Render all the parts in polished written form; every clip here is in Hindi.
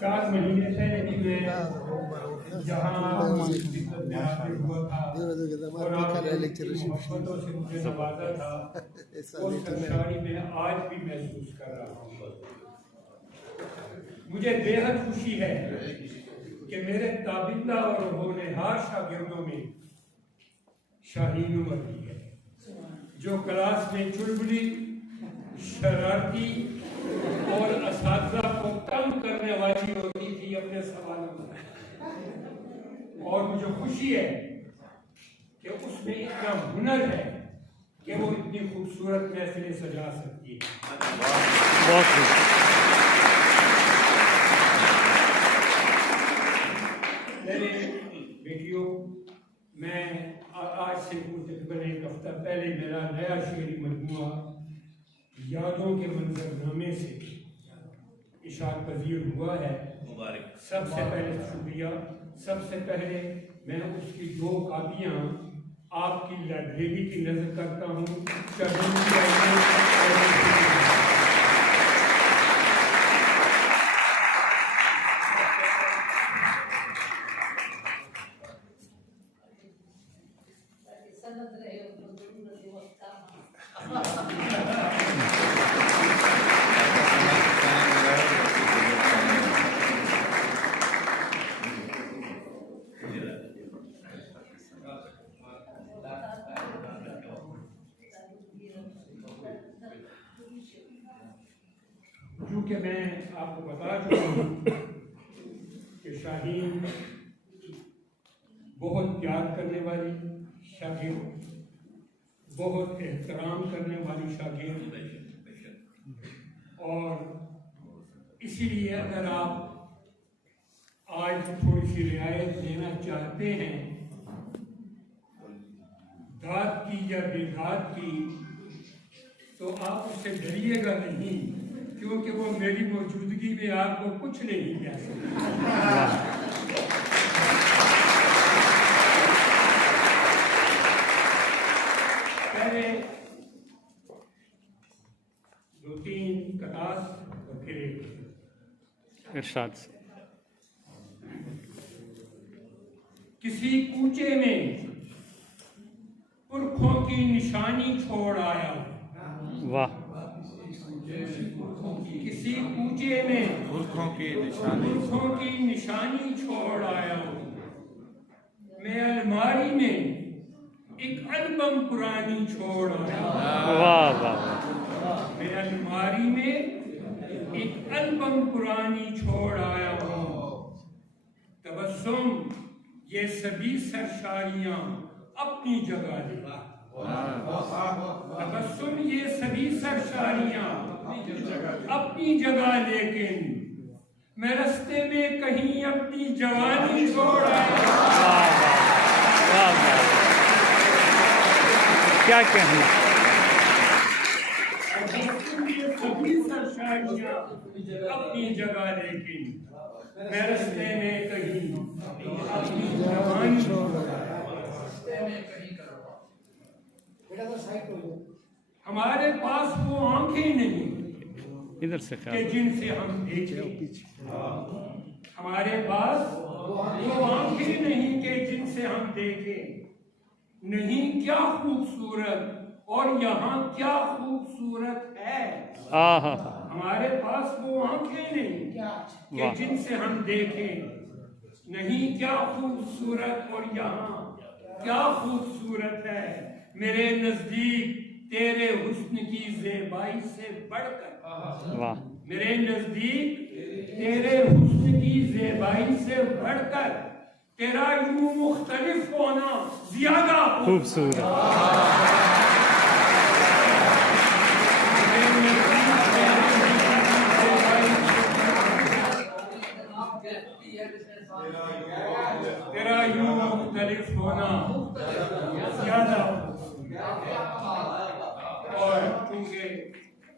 4 महीने पहले भी मैं जहाँ हुआ था और आपने मोहब्बतों से मुझे नवाजा था, वो सरशारी में आज भी महसूस कर रहा हूँ। मुझे बेहद खुशी है कि मेरे ताबिंदा और होनहार शागिर्दों में शाहीन उमर भी है, जो क्लास में चुलबुली, शरारती और असातिज़ा को तंग करने वाली होती थी अपने सवालों में। और मुझे खुशी है कि उसमें इतना हुनर है कि वो इतनी खूबसूरत महफिलें सजा सकती है। मेरे बेटियों, मैं आज से कुछ तकरीबन 1 हफ्ता पहले मेरा नया शेरी मजमूआ यादों के मंजरनामे से इशाअत पजीर हुआ है। सबसे पहले शुक्रिया। सबसे पहले मैं उसकी 2 कापियाँ आपकी लाइब्रेरी की नजर करता हूँ। क्योंकि मैं आपको बता चुका हूँ कि शाहीन बहुत प्यार करने वाली शागिर्द, बहुत एहतराम करने वाली शागिर्द, और इसीलिए अगर आप आज थोड़ी सी रियायत देना चाहते हैं दाद की या बेदाद की, तो आप उससे डरिएगा नहीं, क्योंकि वो मेरी मौजूदगी में आपको कुछ नहीं कह सकता। पहले 2-3 कतार और फिर इरशाद। किसी कूचे में पुरखों की निशानी छोड़ आया। वाह। किसी कूचे में पुरखों की निशानी छोड़ आया हूँ। मैं अलमारी में एक एल्बम पुरानी छोड़ आया हूँ। वाह वाह। मैं अलमारी में एक एल्बम पुरानी छोड़ आया हूँ। तबस्सुम ये सभी सरशारियाँ अपनी जगह ले। तबस्सुम ये सभी सरशारियाँ अपनी जगह, लेकिन मैं रास्ते में कहीं अपनी जवानी छोड़ आया। क्या कहना। ये सभी सरशारियाँ अपनी जगह, लेकिन मैं रास्ते में कहीं अपनी जवानी छोड़ आया। हमारे पास वो आंखें नहीं इधर से कि जिनसे हम देखें। हमारे पास वो आंखें नहीं कि जिनसे हम देखें। नहीं क्या खूबसूरत और यहाँ क्या खूबसूरत है। हमारे पास वो आंखें नहीं कि जिनसे हम देखें। नहीं क्या खूबसूरत और यहाँ क्या खूबसूरत है। मेरे नजदीक तेरे हुस्न की ज़ेबाई से बढ़कर, मेरे नजदीक तेरे हुस्न की ज़ेबाई से बढ़कर तेरा यूं मुख्तलिफ होना ज्यादा खूबसूरत। तेरा यूं मुख्तलिफ होना ज्यादा। और क्योंकि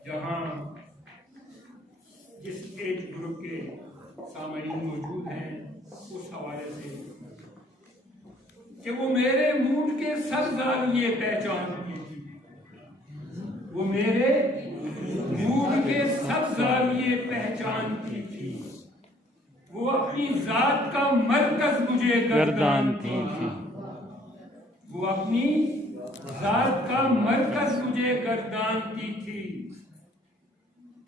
जहाँ जिस एज ग्रुप के सामईन मौजूद हैं, उस हवाले से कि वो मेरे मूड के सब जाविये पहचानती थी। वो मेरे मूड के सब जाविये पहचानती थी। अपनी जात का मरकज मुझे गर्दानती थी। वो अपनी जात का मरकज मुझे गर्दानती थी।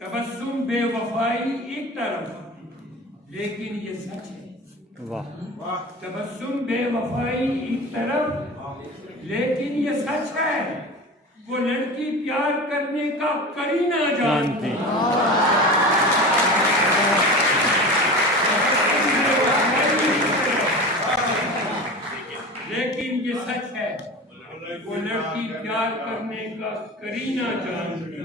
तबस्सुम बेवफाई एक तरफ, लेकिन ये सच है। वाह तबस्सुम बेवफाई एक तरफ, लेकिन ये सच है। वो लड़की प्यार करने का करीना जानती। लेकिन ये सच है, वो लड़की प्यार करने का करीना जानती।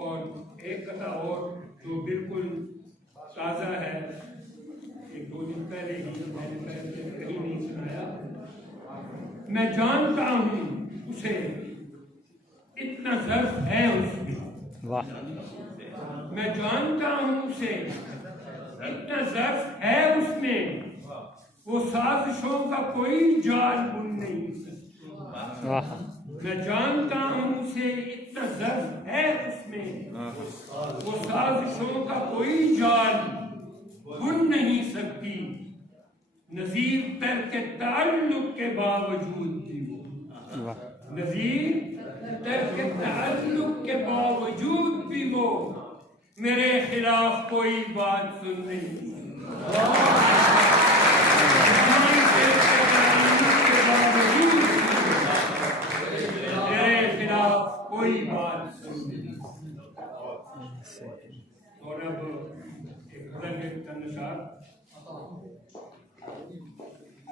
और एक कथा और जो बिल्कुल ताज़ा है, एक दो दिन पहले ही मैंने पहले कहीं नहीं सुनाया। मैं जानता हूँ उसे, इतना ज़र्फ है उसमें। वाह मैं जानता हूँ उसे, इतना ज़र्फ है उसमें। वो साजिशों का कोई जाल बुन नहीं सकता। वाह मैं जानता हूँ उसे, इतना ज़र्फ है उसमें। वो साजिशों का कोई जाल बुन नहीं सकती। नज़ीर तर्क ताल्लुक के बावजूद भी वो, वाह नज़ीर तर्क ताल्लुक के बावजूद भी वो मेरे खिलाफ कोई बात सुन नहीं। मेरे खिलाफ कोई बात सुन नहीं। और अब एक तमाशा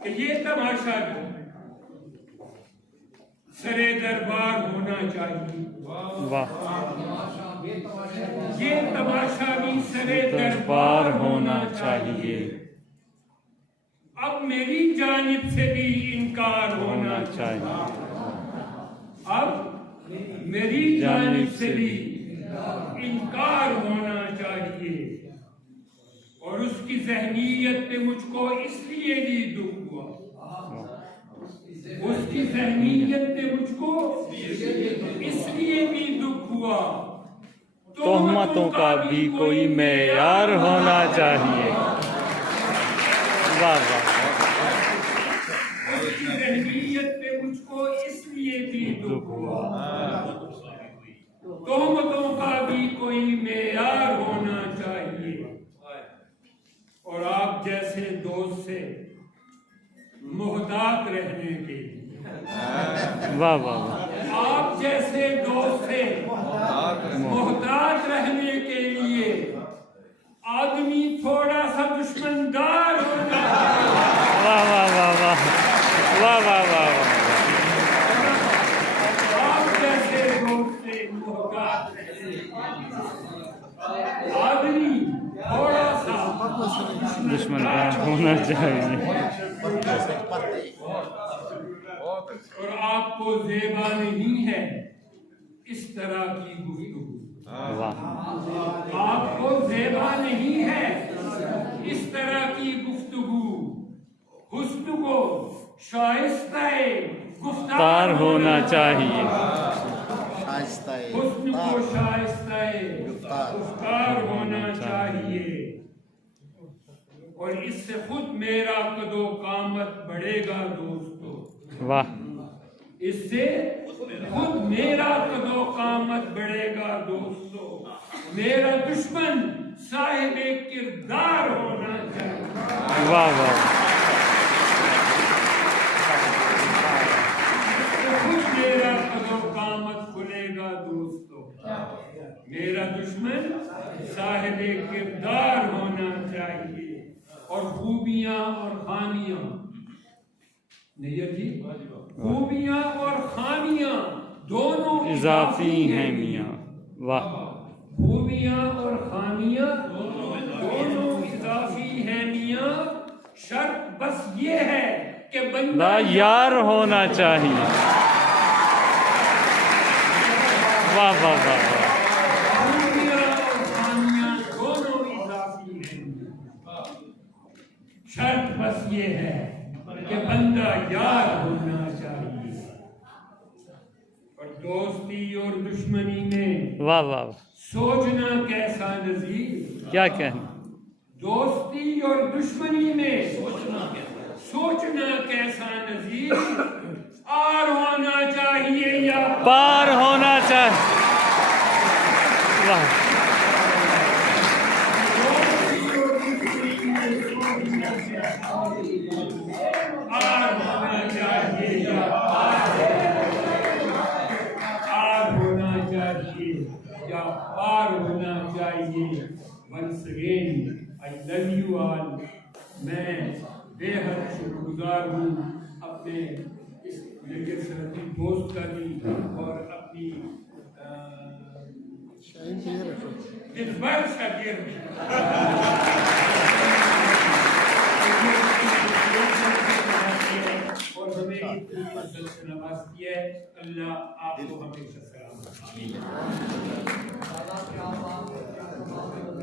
कि ये तमाशा भी सरे दरबार होना चाहिए। वाह ये तमाशा भी सरे दरबार होना चाहिए। अब मेरी जानिब से भी इनकार होना चाहिए। अब मेरी जानिब से भी इनकार होना चाहिए। और उसकी ज़हनीयत पे मुझको इसलिए भी दुख हुआ, उसकी ज़हनीयत पे मुझको इसलिए भी दुख हुआ। तोहमतों का भी कोई मेयार होना चाहिए। वाह वाह उसकी ज़हनीयत पे मुझको इसलिए भी दुख हुआ। तोहमतों का भी कोई मेयार होना चाहिए। और आप जैसे दोस्त से मोहतात रहने के लिए, वाह वाह वाह आप जैसे दोस्त से मोहतात रहने के लिए आदमी थोड़ा सा दुश्मनदार होना चाहिए। वाह वाह वाह वाह वाह वाह वाह आप जैसे दोस्त से मोहतात रहने के लिए आदमी थोड़ा सा दुश्मनदार होना चाहिए। और आपको ज़ेबा नहीं है इस तरह की गुफ्तगू। वाह आपको ज़ेबा नहीं है इस तरह की गुफ्तगू। हुस्न को शाइस्ता-ए गुफ्तार होना चाहिए। हुस्न को शाइस्ता-ए गुफ्तार होना चाहिए। और इससे खुद मेरा कदो कामत बढ़ेगा दोस्तों। वाह इससे खुद मेरा कदो कामत बढ़ेगा दोस्तों। मेरा दुश्मन साहिबे किरदार होना चाहिए। वाह वाह खुद मेरा कदो कामत खुलेगा दोस्तों। मेरा दुश्मन साहिबे किरदार होना चाहिए। और खूबियां और खामियां, नैयर जी, खूबियां और खामियां दोनों इजाफी हैं मियाँ। वाह खूबियां और खामियां दोनों इजाफी हैं मियाँ। शर्त बस ये है कि बंदा यार होना चाहिए। वाह वाह वाह वाह खूबियां और खामियां दोनों इजाफी हैं। शर्त बस ये है कि बंदा यार होना चाहिए। और दोस्ती और दुश्मनी में वाह वाह सोचना कैसा नज़ीर। क्या कहना। दोस्ती और दुश्मनी में सोचना कैसा नजीर पार होना चाहिए या पार होना चाहिए। वाह पार होना चाहिए या पार होना चाहिए या पार होना चाहिए। Once again, I love you all. मैं बेहद शुक्रगुजार हूँ अपने इस लेकर साथी दोस्त का भी और अपनी दिलबर शागिर्द और हमें नवाज़ किया है। अल्लाह आपको हमेशा सलामत